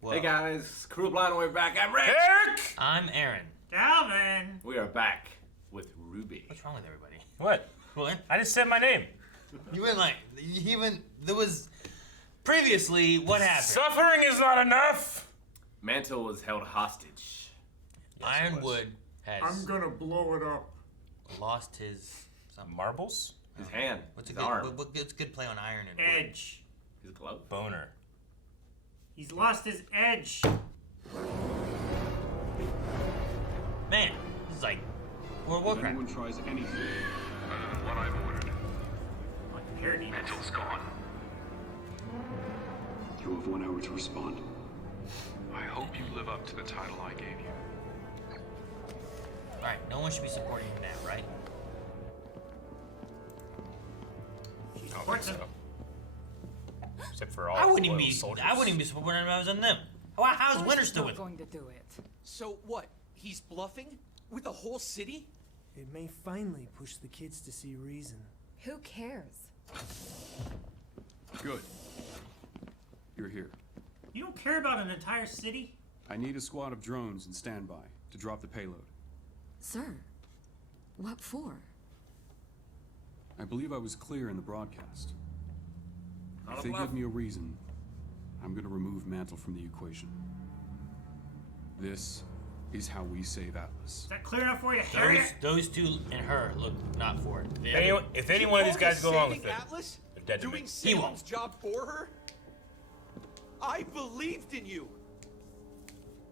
Whoa. Hey guys, Crew Blind, we're back. I'm Rick. Eric! I'm Aaron. Calvin! We are back with Rwby. What's wrong with everybody? What? What? I just said my name. You went like, there was, previously, what happened? Suffering is not enough. Mantle was held hostage. Ironwood has I'm gonna blow it up. lost his, something. Marbles? His hand. What's a his good, arm. what's a good play on iron and wood? Edge. His glove. Boner. He's lost his edge. Man, this is like World of If Warcraft. anyone tries anything other than what I've ordered, Like parody. Mantle's gone. You have 1 hour to respond. I hope you live up to the title I gave you. Alright, no one should be supporting him now, right? I don't What's think it? so. Except for all I wouldn't even loyal be. soldiers. I wouldn't even be supporting him if I was on them. How's Winter still with him? going to do it. So what? He's bluffing? With the whole city? It may finally push the kids to see reason. Who cares? Good. You're here. You don't care about an entire city? I need a squad of drones in standby to drop the payload. Sir, what for? I believe I was clear in the broadcast. Not If a they bluff. give me a reason, I'm gonna remove Mantle from the equation. This is how we save Atlas. Is that clear enough for you, Harriet? Those two and her look not for it. The If any one of these guys go along with Saving it, Atlas? they're dead to me. Doing He won't. Salem's job for her? I believed in you.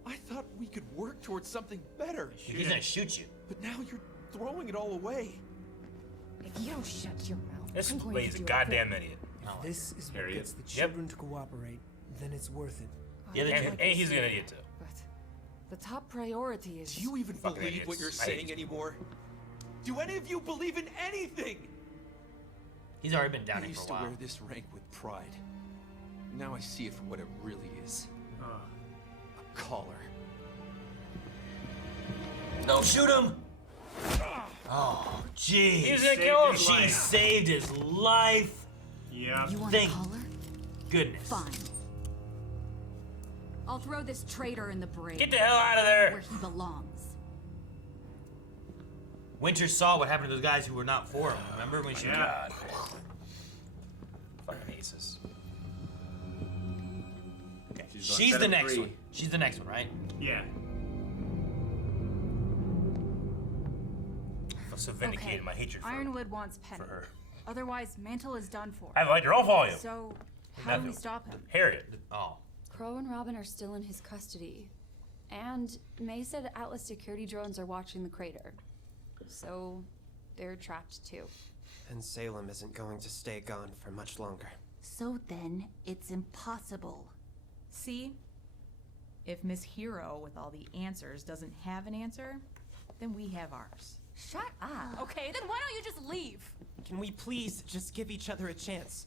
I thought we could work towards something better. He's gonna shoot you. But now you're throwing it all away. If you don't shut your mouth, This I'm going lady's to a do it goddamn for you. idiot. No. This is what Harriet. gets the children to cooperate. Then it's worth it. The other And, two. and he's an idiot too. But the top priority is... Do you even Fucking believe what idiots. you're I hate saying these anymore? Do any of you believe in anything? He's already been I down here used for to a while. wear this rank with pride. Now I see it for what it really is. A collar. No, shoot him! Oh, jeez. He's gonna kill him. his She life. saved his life. Yeah. You want Thank a collar? goodness. Fine. I'll throw this traitor in the brain. Get the hell out of where there. he belongs. Winter saw what happened to those guys who were not for him. Remember when she? Yeah. God. Fucking aces. Okay. She's gonna She's set the him next free. one. She's the next one, right? Yeah. I feel so vindicated in my hatred for, Ironwood wants Penny. for her. Otherwise, Mantle is done for. I have like your own volume. So, how do we Nothing. stop him? Harriet. Oh. Crow and Robin are still in his custody. And May said Atlas security drones are watching the crater. So, they're trapped too. And Salem isn't going to stay gone for much longer. So then, it's impossible. See? If Miss Hero, with all the answers, doesn't have an answer, then we have ours. Shut up. Okay, then why don't you just leave? Can we please just give each other a chance?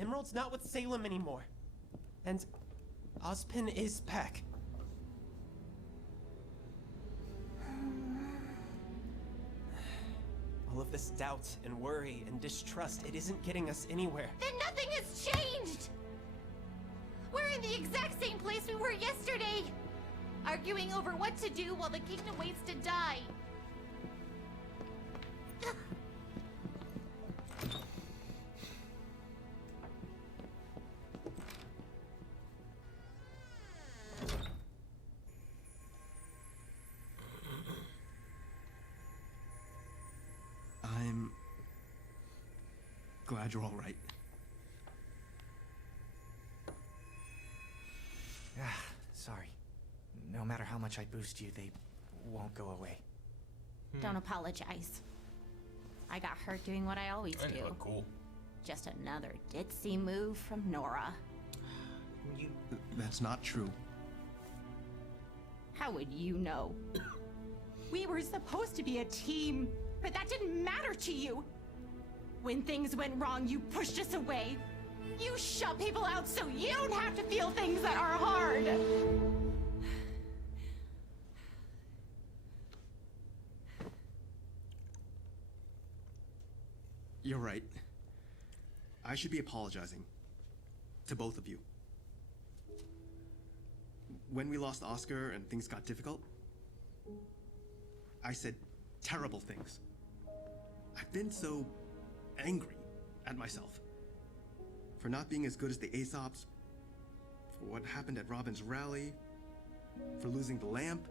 Emerald's not with Salem anymore. And Ozpin is back. All of this doubt and worry and distrust, it isn't getting us anywhere. Then nothing has changed! We're in the exact same place we were yesterday! Arguing over what to do while the kingdom waits to die. I'm glad you're all right. Sorry. No matter how much I boost you, they won't go away. Don't apologize. I got hurt doing what I always That do. look cool. Just another ditzy move from Nora. That's not true. How would you know? We were supposed to be a team, but that didn't matter to you. When things went wrong, you pushed us away. You shut people out so you don't have to feel things that are hard. You're right. I should be apologizing. To both of you. when we lost Oscar and things got difficult, I said terrible things. I've been so angry at myself for not being as good as the Aesops, for what happened at Robin's rally, for losing the lamp.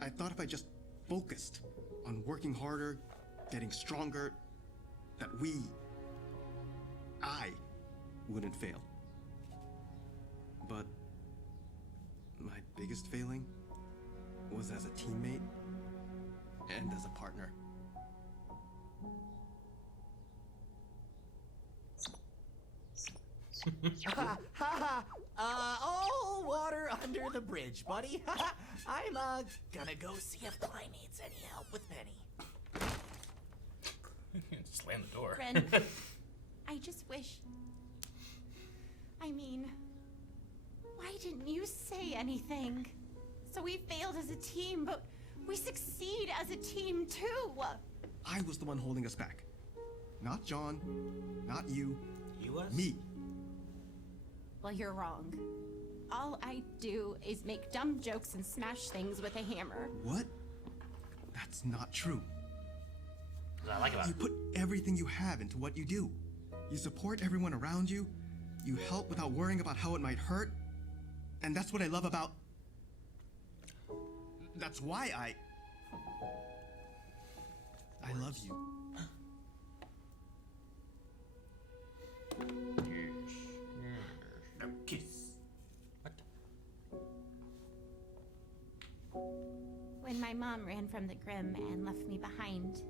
I thought if I just focused on working harder, getting stronger, that I wouldn't fail. But my biggest failing was as a teammate and as a partner. All water under the bridge, buddy. I'm gonna go see if Klein needs any help with Penny. Slam the door. Ren, I just wish. I mean, why didn't you say anything? So we failed as a team, but we succeed as a team too. I was the one holding us back. Not John, not you. You was? Me. Well, you're wrong. All I do is make dumb jokes and smash things with a hammer. What? That's not true. What I like about You it. put everything you have into what you do. You support everyone around you. You help without worrying about how it might hurt. And that's what I love about... That's why I love you. No kiss. When my mom ran from the Grim and left me behind,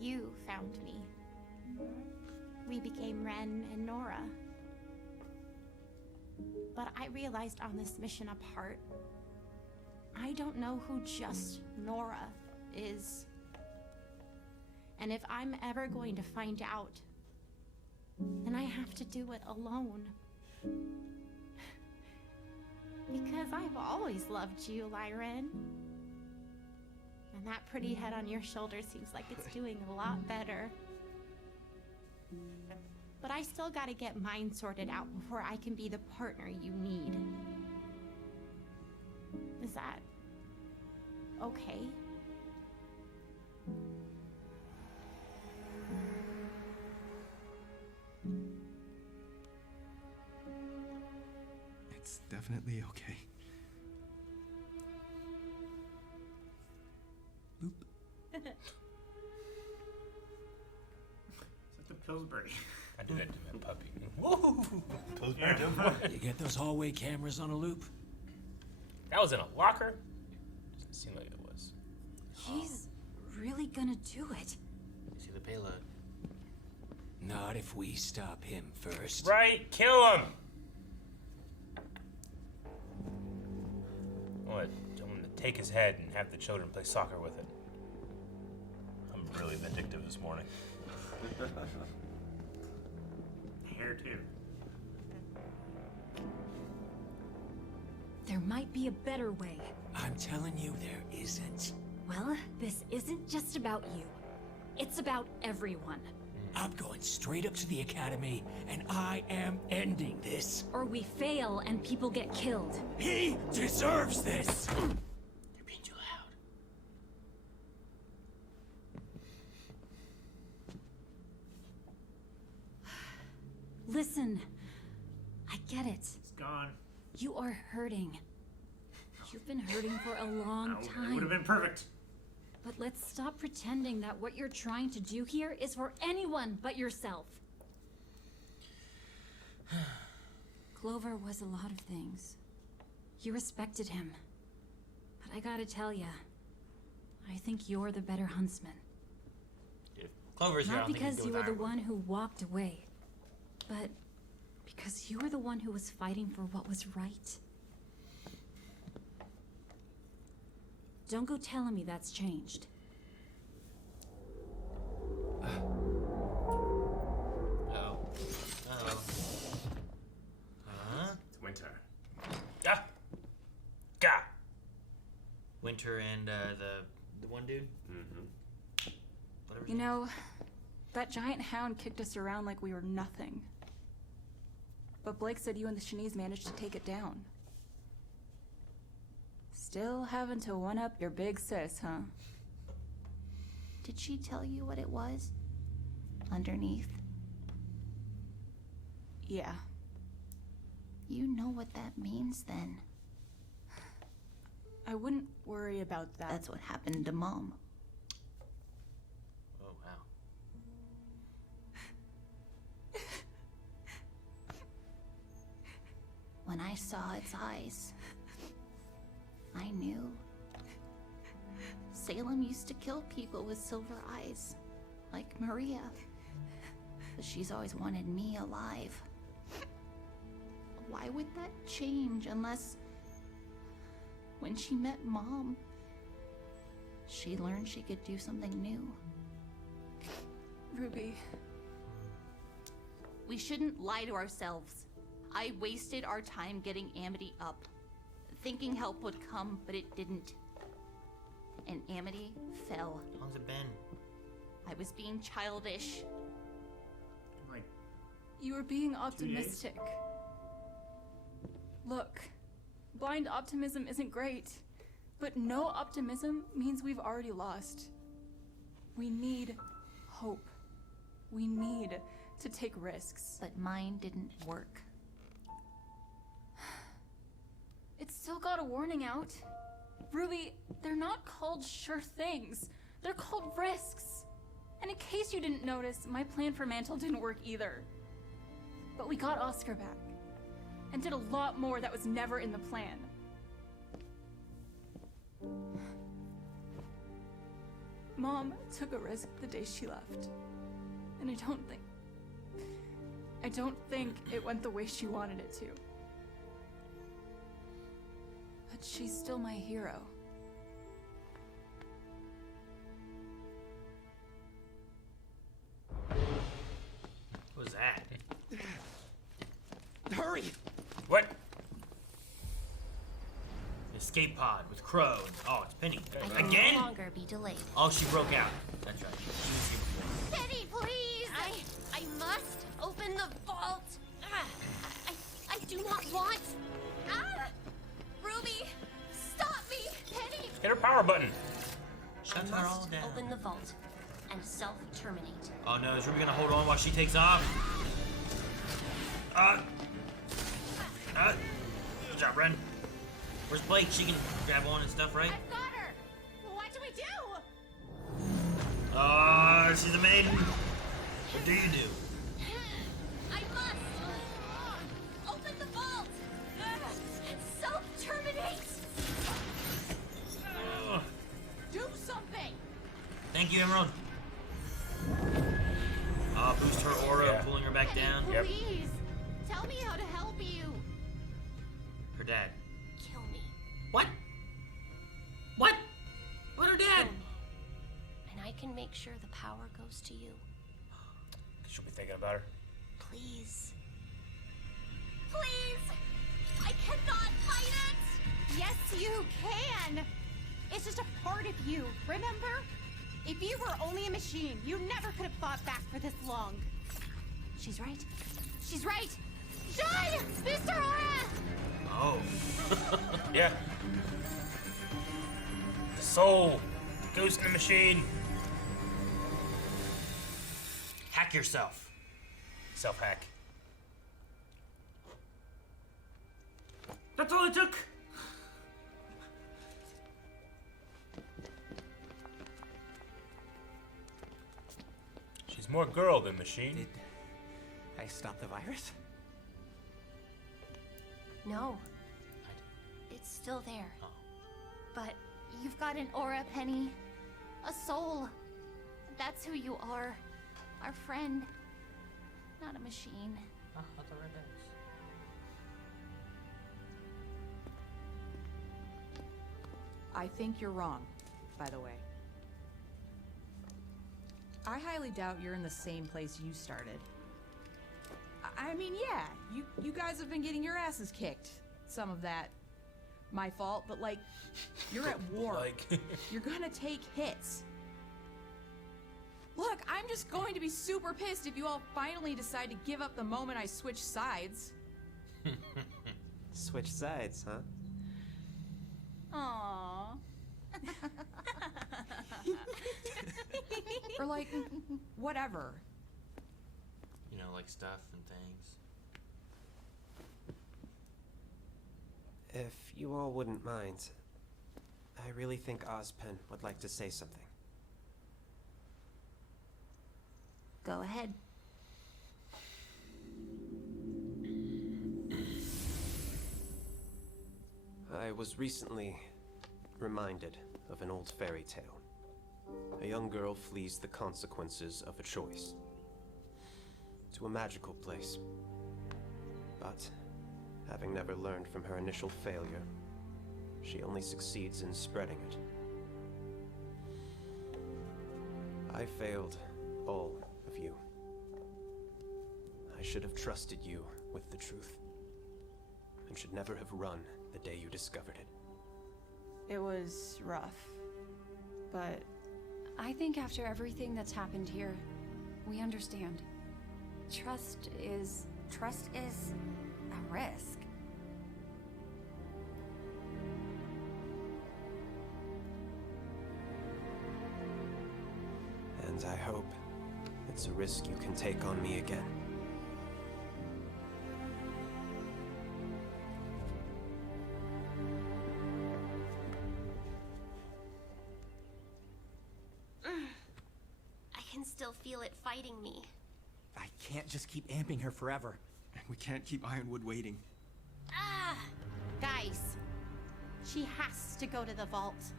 you found me. We became Ren and Nora. But I realized on this mission apart, I don't know who just Nora is. And if I'm ever going to find out, then I have to do it alone. Because I've always loved you, Lyren. And that pretty head on your shoulder seems like it's doing a lot better. But I still gotta get mine sorted out before I can be the partner you need. Is that okay? It's definitely okay. Boop. Is that the Pillsbury? I do that to my puppy. Woo! Pillsbury. You get those hallway cameras on a loop? That was in a locker? Doesn't seem like it was. He's really gonna do it. See the payload. Not if we stop him first. Right, kill him! What? Tell him to take his head and have the children play soccer with it. I'm really vindictive this morning. Hair too. There might be a better way. I'm telling you, there isn't. Well, this isn't just about you. It's about everyone. I'm going straight up to the academy, and I am ending this. Or we fail and people get killed. He deserves this! You're being too loud. Listen, I get it. It's gone. You are hurting. You've been hurting for a long It would time. have been perfect. But let's stop pretending that what you're trying to do here is for anyone but yourself. Clover was a lot of things. You respected him. But I gotta tell ya, I think you're the better huntsman. If Clover's here, I Not don't think he'd because go you with were the Ironwood. one who walked away, but because you were the one who was fighting for what was right. Don't go telling me that's changed. Uh-oh. Uh-oh. Huh? It's winter. Ah! Gah! Winter and the one dude? Mm-hmm. Whatever. You know, that giant hound kicked us around like we were nothing. But Blake said you and the Shanice managed to take it down. Still having to one-up your big sis, huh? Did she tell you what it was? Underneath? Yeah. You know what that means then. I wouldn't worry about that. That's what happened to Mom. Oh, wow. When I saw its eyes, I knew. Salem used to kill people with silver eyes, like Maria. But she's always wanted me alive. Why would that change unless... when she met Mom, she learned she could do something new. Rwby. We shouldn't lie to ourselves. I wasted our time getting Amity up, thinking help would come, but it didn't. And Amity fell. How long's it been? I was being childish. Like, You were being optimistic. Look, blind optimism isn't great, but no optimism means we've already lost. We need hope. We need to take risks. But mine didn't work. It's still got a warning out. Rwby, they're not called sure things. They're called risks. And in case you didn't notice, my plan for Mantle didn't work either. But we got Oscar back. And did a lot more that was never in the plan. Mom took a risk the day she left. And I don't think it went the way she wanted it to. But she's still my hero. What was that? Hurry! What? Escape pod with Crow. Oh, it's Penny. I can Again? no longer be delayed. Oh, she broke out. That's right. She was here before. Penny, please! I must open the vault. I do not want. Rwby, stop me! Penny! Hit her power button. Shut I her all must down. open the vault and self-terminate. Oh no, is Rwby gonna hold on while she takes off? Good job, Ren. Where's Blake? She can grab on and stuff, right? I've got her! What do we do? Oh, she's a maiden. What do you do? I must open the vault. Self-terminate. Do something! Thank you, Emerald. Boost her aura, pulling her back down. Please, tell me how to help you. Her dad. Kill me. What? What? What her dad? Kill me. And I can make sure the power goes to you. She'll be thinking about her. Please. Please! I cannot fight it! Yes, you can! It's just a part of you, remember? If you were only a machine, you never could have fought back for this long. She's right. She's right! Shine! Booster aura! Oh. Yeah. The soul goes in the machine. Hack yourself. Self-hack. that's all it took. She's more girl than machine. Did I stop the virus? No. It's still there. But you've got an aura, Penny. A soul. That's who you are. Our friend. Not a machine. I think you're wrong, by the way. I highly doubt you're in the same place you started. I mean, yeah, you guys have been getting your asses kicked. Some of that, my fault, but like, you're at war. You're gonna take hits. Look, I'm just going to be super pissed if you all finally decide to give up the moment I switch sides. Switch sides, huh? Aww. Or like, whatever. You know, like stuff and things. If you all wouldn't mind, I really think Ozpin would like to say something. Go ahead. I was recently reminded of an old fairy tale. A young girl flees the consequences of a choice to a magical place. But, having never learned from her initial failure, she only succeeds in spreading it. I failed all of you. I should have trusted you with the truth, and should never have run the day you discovered it. It was rough, but I think after everything that's happened here, we understand. Trust is a risk. And I hope it's a risk you can take on me again. I can still feel it fighting me. I can't just keep amping her forever. And we can't keep Ironwood waiting. Ah! Guys, she has to go to the vault.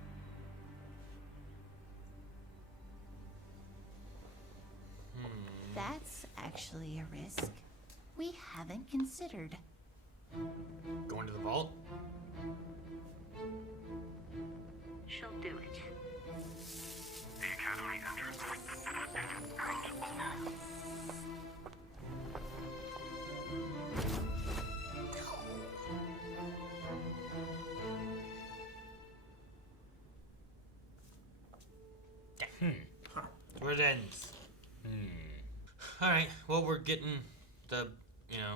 That's actually a risk we haven't considered. Going to the vault? She'll do it. The Academy entrance. Where it ends. Alright, well, we're getting the, you know...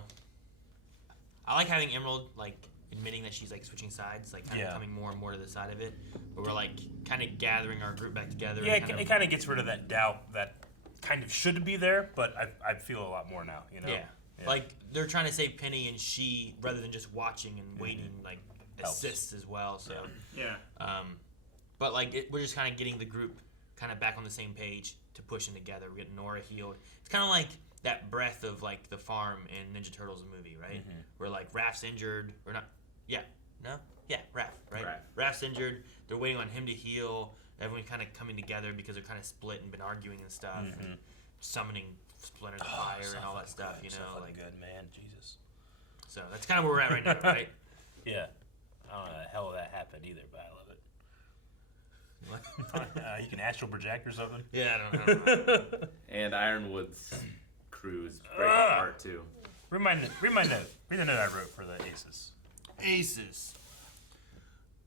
I like having Emerald, like, admitting that she's, like, switching sides, like, kind of coming more and more to the side of it. But we're, like, kind of gathering our group back together. Yeah, it kind of gets rid of that doubt that kind of should be there, but I feel a lot more now, you know? Yeah. Like, they're trying to save Penny, and she, rather than just watching and waiting, like, assists as well, so... Yeah. But, like, we're just kind of getting the group kind of back on the same page to pushing together. We're getting Nora healed. It's kind of like that breath of, like, the farm in Ninja Turtles the movie, right? Where, like, Raph's injured, or not... Yeah. No? Yeah, Raph, right? Raph's injured. They're waiting on him to heal. Everyone's kind of coming together because they're kind of split and been arguing and stuff. And summoning splinters of fire and all that stuff, you know? Like, good, man. Jesus. So that's kind of where we're at right now, right? Yeah. I don't know how the hell that happened either, but I love it. You can astral project or something? Yeah, I don't know. And Ironwood's crew's breaking apart too. Read my note. Read the note I wrote for the aces. Aces.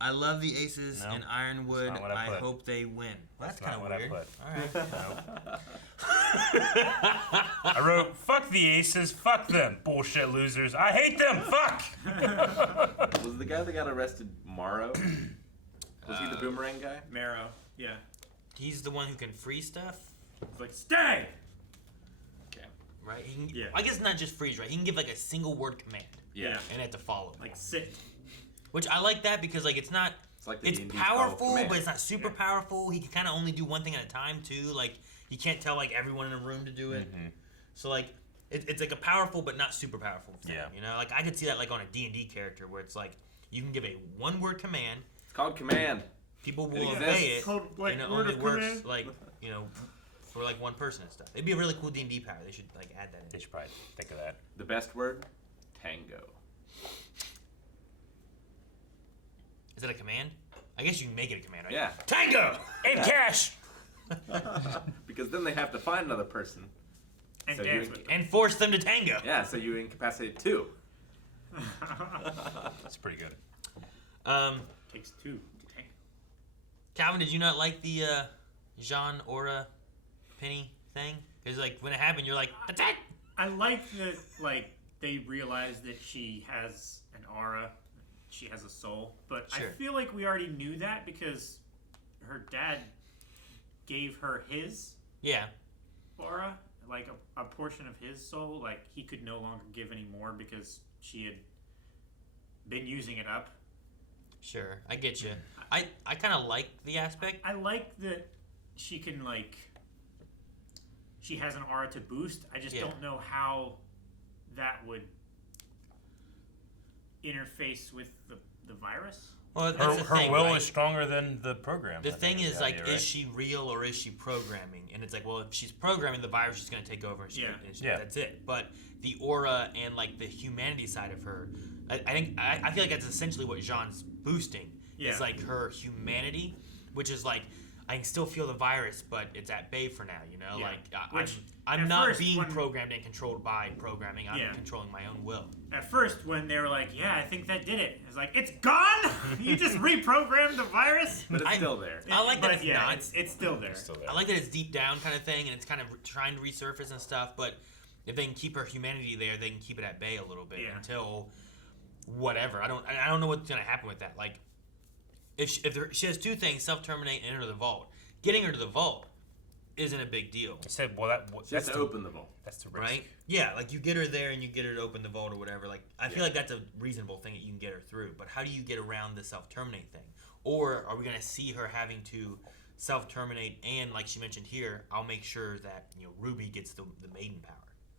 I love the aces in Ironwood. That's not what I put. hope they win. That's kind of not weird. what I All right. I wrote, fuck the aces, fuck them, bullshit losers. I hate them, fuck! Was the guy that got arrested Morrow? Was he the boomerang guy? Marrow, yeah. He's the one who can free stuff? It's like, stay! Okay. Right? He can, I guess not just freeze, right? He can give like a single word command. Yeah. And have to follow. Like sit. Which I like that because like it's not... It's powerful, but it's not super powerful. He can kind of only do one thing at a time too. Like he can't tell like everyone in a room to do it. So like it's like a powerful but not super powerful thing. You know, like I could see that like on a D&D character where it's like you can give a one-word command. It's called command. People will obey it. Called, like, and it word only of works command? like you know for like one person and stuff. It'd be a really cool D&D power. They should like add that in. They should probably think of that. The best word, tango. Is that a command? I guess you can make it a command, right? Yeah. Tango! In cash! Because then they have to find another person. And so dance you with and force them to tango. Yeah, so you incapacitate two. That's pretty good. Takes two to tango. Calvin, did you not like the Jean Aura Penny thing? Because like when it happened, you're like, that's it. I like that, like, they realized that she has an aura. she has a soul, but Sure. I feel like we already knew that because her dad gave her his aura, like a portion of his soul. Like he could no longer give any more because she had been using it up. Sure, I get you. I kind of like the aspect. I like that she can she has an aura to boost. I just don't know how that would interface with the virus. Well, that's her thing, will right? is stronger than the program. The thing is, like, idea, right? is she real or is she programming? And it's like, well, if she's programming, the virus is going to take over. And that's it. But the aura and like the humanity side of her, I feel like that's essentially what Jean's boosting. Is like her humanity, which is like I can still feel the virus, but it's at bay for now. You know, like I'm not being programmed and controlled by programming. I'm controlling my own will. At first, when they were like, "Yeah, I think that did it," it's like, "It's gone. You just reprogrammed the virus." But it's still there. I like that it's not. It's still there. I like that it's deep down kind of thing, and it's kind of trying to resurface and stuff. But if they can keep her humanity there, they can keep it at bay a little bit until whatever. I don't know what's gonna happen with that. Like, if she has two things: self-terminate and enter the vault. Getting her to the vault isn't a big deal. I said, well, she has to open the vault. That's the risk. Right? Yeah, like you get her there and you get her to open the vault or whatever. Like I feel like that's a reasonable thing that you can get her through. But how do you get around the self-terminate thing? Or are we gonna see her having to self-terminate and, like she mentioned here, I'll make sure that Rwby gets the maiden power.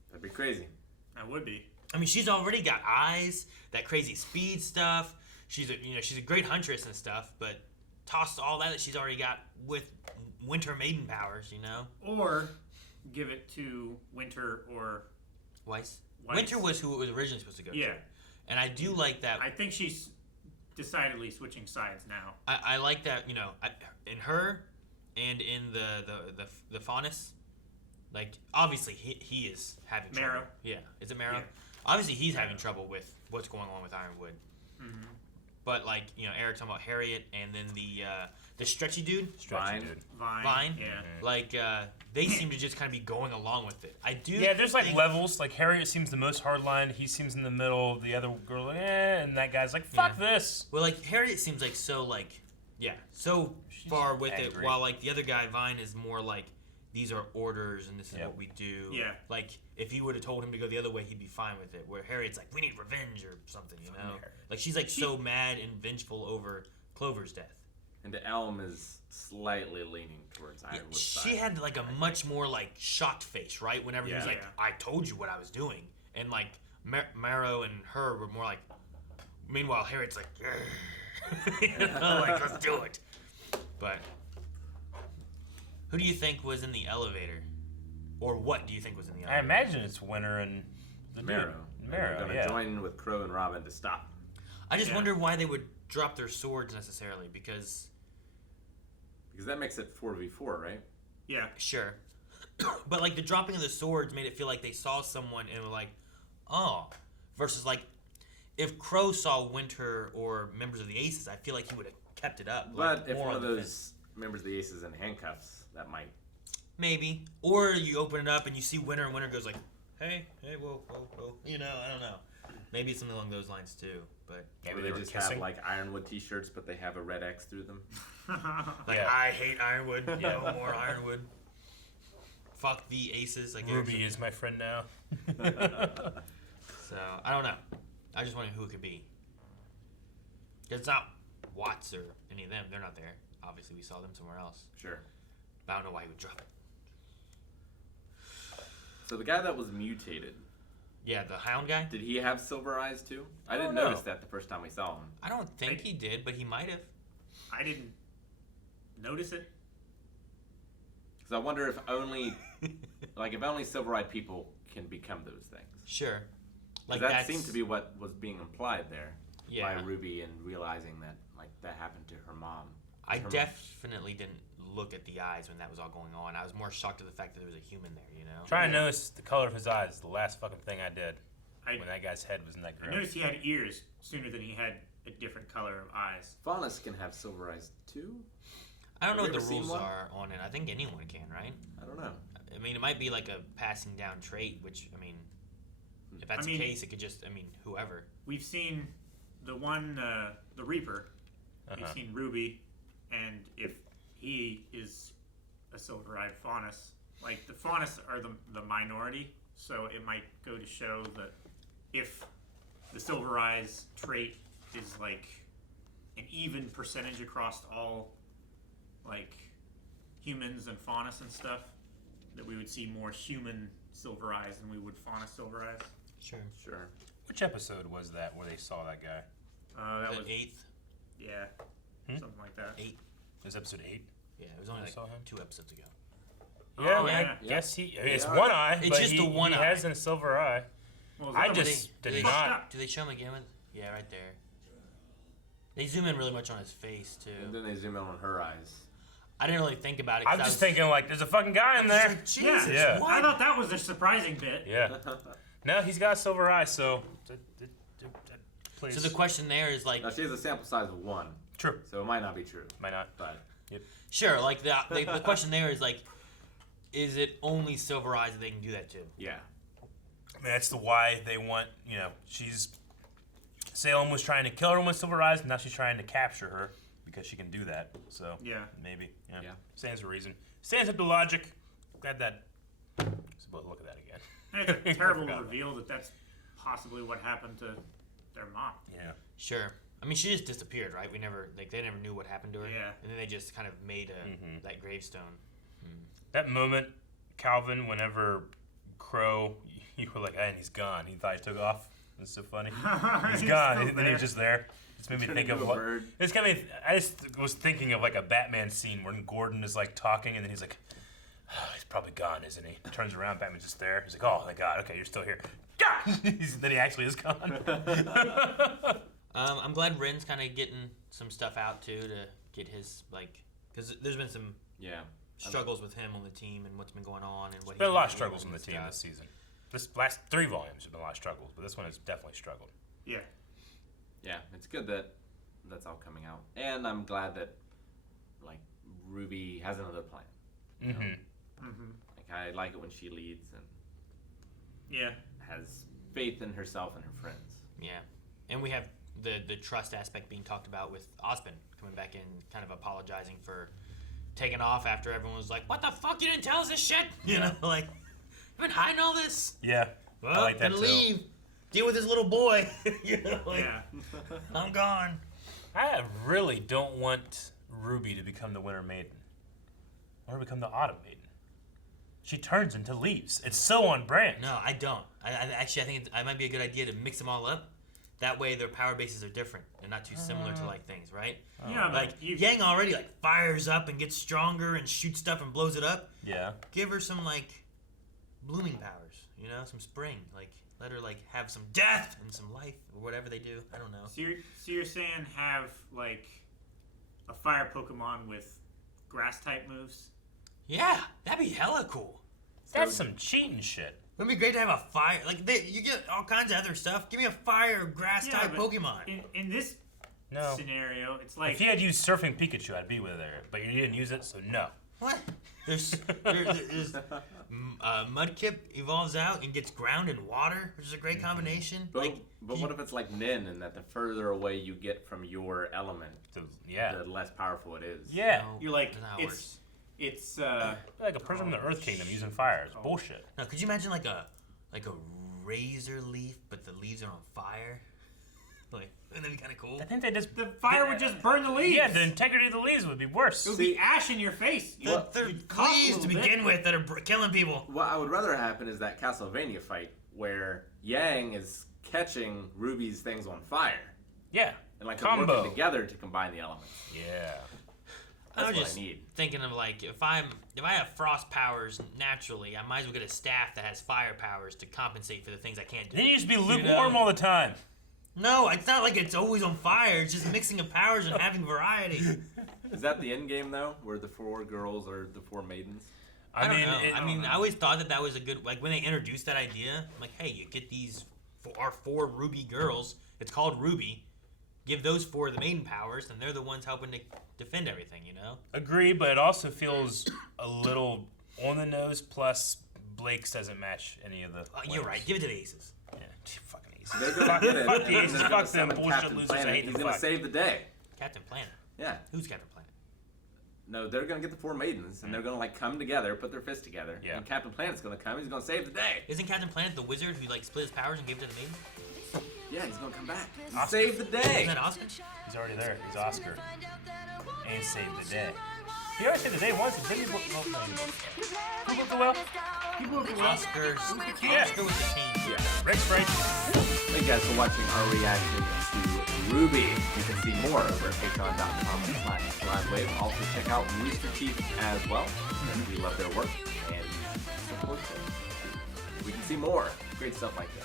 That'd be crazy. That would be. I mean, she's already got eyes, that crazy speed stuff. She's a great huntress and stuff, but toss all that she's already got with Winter Maiden powers, Or give it to Winter or Weiss. Winter was who it was originally supposed to go to. And I do like that. I think she's decidedly switching sides now. I like that, in her and in the Faunus, like, obviously he is having trouble. Marrow. Yeah. Is it Marrow? Yeah. Obviously he's having trouble with what's going on with Ironwood. Mm-hmm. But, like, Eric's talking about Harriet and then the stretchy dude. Vine. Vine. Yeah. Like, they seem to just kind of be going along with it. I do. Yeah, there's like levels. Like Harriet seems the most hardline. He seems in the middle. The other girl, and that guy's like, fuck this. Well, like, Harriet seems like so, like, so She's far with angry. it. While, like, the other guy, Vine, is more like, these are orders and this is what we do. Yeah. Like, if he would have told him to go the other way, he'd be fine with it. Where Harriet's like, we need revenge or something, Like, she's like so mad and vengeful over Clover's death. And Elm is slightly leaning towards Ironwood's side. She had like a much more like shocked face, right? Whenever he was like, I told you what I was doing. And like Marrow and her were more like, meanwhile Harriet's like, like, let's do it. But who do you think was in the elevator? Or what do you think was in the elevator? I imagine it's Winter and the Marrow. Marrow, They're gonna join with Crow and Robin to stop. I just wonder why they would drop their swords necessarily, because that makes it 4v4, right? Yeah. Sure. But like the dropping of the swords made it feel like they saw someone and were like, oh. Versus like if Crow saw Winter or members of the Aces, I feel like he would have kept it up. But like, if more one on of the those fence. members of the Aces in handcuffs, that might. Maybe. Or you open it up and you see Winter and Winter goes like, hey, whoa. I don't know. Maybe it's something along those lines too. But maybe they just have like Ironwood t-shirts, but they have a red X through them. Like, I hate Ironwood. No more Ironwood. Fuck the Aces. Like Rwby is my friend now. So, I don't know. I just wondering who it could be. It's not Watts or any of them. They're not there. Obviously, we saw them somewhere else. Sure. But I don't know why he would drop it. So the guy that was mutated. Yeah, the Hound guy? Did he have silver eyes too? I didn't know. notice that the first time we saw him. I don't think he did, but he might have. I didn't notice it. Because I wonder if only, if only silver-eyed people can become those things. Sure. Like that seemed to be what was being implied there by Yeah. Rwby and realizing that that happened to her mom. I definitely didn't look at the eyes when that was all going on. I was more shocked at the fact that there was a human there, Trying to notice the color of his eyes is the last fucking thing I did when that guy's head was in that I grill. noticed he had ears sooner than he had a different color of eyes. Faunus can have silver eyes too? I don't know Have what you the ever seen rules one? are on it. I think anyone can, right? I don't know. I mean, it might be like a passing down trait, which, I mean, if that's the case, it could just, whoever. We've seen the Reaper, we've seen Rwby, and if he is a silver-eyed faunus, like the faunus are the minority, so it might go to show that if the silver eyes trait is like an even percentage across all like humans and faunus and stuff, that we would see more human silver eyes than we would faunus silver eyes. Sure. Which episode was that where they saw that guy? That was 8th. Yeah, something like that. 8. It was episode 8? Yeah, it was only like 2 episodes ago. Yeah, I guess it's one eye. It's but just the one he eye. has a silver eye. Well, I just did not. Do they show him again? Yeah, right there. They zoom in really much on his face too. And then they zoom in on her eyes. I didn't really think about it. I'm just thinking like, there's a fucking guy in there. Like, Jesus, yeah. I thought that was a surprising bit. Yeah. No, he's got a silver eye, so. So the question there is like. Now she has a sample size of 1. True. So it might not be true. Might not. But. Yep. Sure, like the question there is like, is it only silver eyes that they can do that to? Yeah. I mean, that's the why they want, Salem was trying to kill her with silver eyes, and now she's trying to capture her because she can do that. So, maybe. Yeah. Stands to reason. Stands up to logic. Glad that. Let's look at that again. And it's a terrible reveal that that's possibly what happened to their mom. Yeah. Sure. I mean, she just disappeared, right? They never knew what happened to her. Yeah. And then they just kind of made that gravestone. That moment, Calvin, whenever Crow, you were like, and he's gone. He thought he took off. It's so funny. He's gone. And he was just there. It's made me think of what. It's kind of. I just was thinking of like a Batman scene where Gordon is like talking, and then he's like, oh, he's probably gone, isn't he? He turns around, Batman's just there. He's like, oh my God, okay, you're still here. God! Then he actually is gone. I'm glad Ren's kind of getting some stuff out too to get his because there's been some struggles with him on the team and what's been going on and what. There's been a lot of struggles on the team this season. This last 3 volumes have been a lot of struggles, but this one has definitely struggled. Yeah. Yeah, it's good that that's all coming out, and I'm glad that Rwby has another plan. You know? Like I like it when she leads and has faith in herself and her friends. Yeah, and we have the trust aspect being talked about with Osmond coming back in, kind of apologizing for taking off after everyone was like, "What the fuck? You didn't tell us this shit?" You know, like, you've been hiding all this. Yeah, well, I like that too. Leave. Deal with this little boy. You know, I'm gone. I really don't want Rwby to become the Winter Maiden or become the Autumn Maiden. She turns into leaves. It's so on brand. No, I don't. I think it might be a good idea to mix them all up. That way their power bases are different and not too similar to things, right? Yeah, like Yang already fires up and gets stronger and shoots stuff and blows it up. Yeah. Give her some blooming powers, some spring, let her have some death and some life or whatever they do. I don't know. So you're saying have a fire Pokemon with grass type moves? Yeah, that'd be hella cool. That's some cheating shit. It'd be great to have a fire. You get all kinds of other stuff. Give me a fire grass type Pokemon. In this scenario, it's like if you had used Surfing Pikachu, I'd be with her. But you didn't use it, so no. What? There's Mudkip evolves out and gets ground in water, which is a great combination. But what if it's like Nin, and that the further away you get from your element, the less powerful it is? Yeah. You're like, it's like a person from the Earth Kingdom using fire. It's bullshit. Now, could you imagine like a razor leaf, but the leaves are on fire? Wouldn't that be kind of cool? I think they just the fire would just burn the leaves. Yeah, the integrity of the leaves would be worse. It would be ash in your face. They're leaves to begin with that are killing people. What I would rather happen is that Castlevania fight where Yang is catching Ruby's things on fire. Yeah, and they're combo working together to combine the elements. Yeah. I was just thinking of if I have frost powers naturally, I might as well get a staff that has fire powers to compensate for the things I can't do. Then you just be lukewarm all the time. No, it's not like it's always on fire. It's just mixing of powers and having variety. Is that the end game though, where the 4 girls are the 4 maidens? I don't know. I always thought that was a good when they introduced that idea. I'm like, hey, you get these our 4 Rwby girls. It's called Rwby. Give those 4 the maiden powers, and they're the ones helping to defend everything, Agree, but it also feels a little on the nose, plus Blake's doesn't match any of the You're right. Give it to the aces. Yeah, fucking aces. So they go get it. Fuck the Aces, fuck them Captain bullshit losers. Planet. I hate He's them. gonna save the day. Captain Planet. Yeah. Who's Captain Planet? No, they're gonna get the 4 maidens, and they're gonna like come together, put their fists together. Yeah. And Captain Planet's gonna come. He's gonna save the day. Isn't Captain Planet the wizard who like split his powers and gave it to the maiden? Yeah, he's gonna come back. Oscar. Save the day. Isn't that Oscar? He's already there. He's Oscar. And saved the day. He already saved the day once. Then he blew the well. He blew the well. Oscar's. Yeah. Oscar with the cane. Yeah. Rick's right. Thank you guys for watching our reaction to Rwby. You can see more over at patreon.com/SlimeWave. Also check out Rooster Teeth as well. We love their work and support them. We can see more great stuff like that.